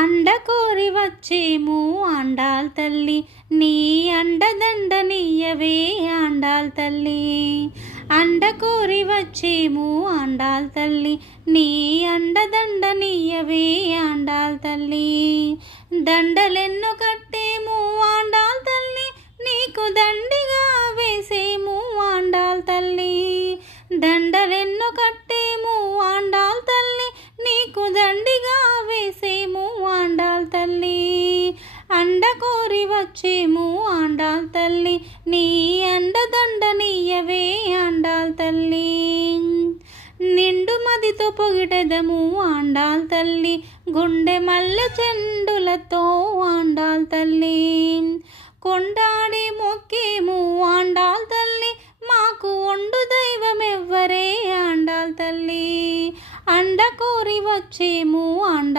అండ కోరి వచ్చేము ఆండాల్ తల్లి, నీ అండదండ నీయవే ఆండాల్ తల్లి. అండ కోరి వచ్చేము ఆండాల్ తల్లి, నీ అండదండ నీయవే ఆండాల్ తల్లి. దండలెన్నో కట్టేము ఆండాల్ తల్లి, నీకు దండిగా వేసేము ఆండాల్ తల్లి. దండలెన్నో కట్టేము ఆండాల్ తల్లి, నీకు దండిగా వేసేము ఆండాల్ తల్లి. అండ కోరి వచ్చేము ఆండాల్ తల్లి, నీ అండదండ నీయవే ఆండాల్ తల్లి. నిండు మదితో పొగిటెదము ఆండాల్ తల్లి, గుండె మల్లె చెండులతో ఆండాల్ తల్లి. కొండాడి మొక్కేము ఆండాల్ తల్లి, మాకు ఒండు దైవమెవ్వరే ఆండాల్ తల్లి. అండ కోరి వచ్చేము ఆండాల్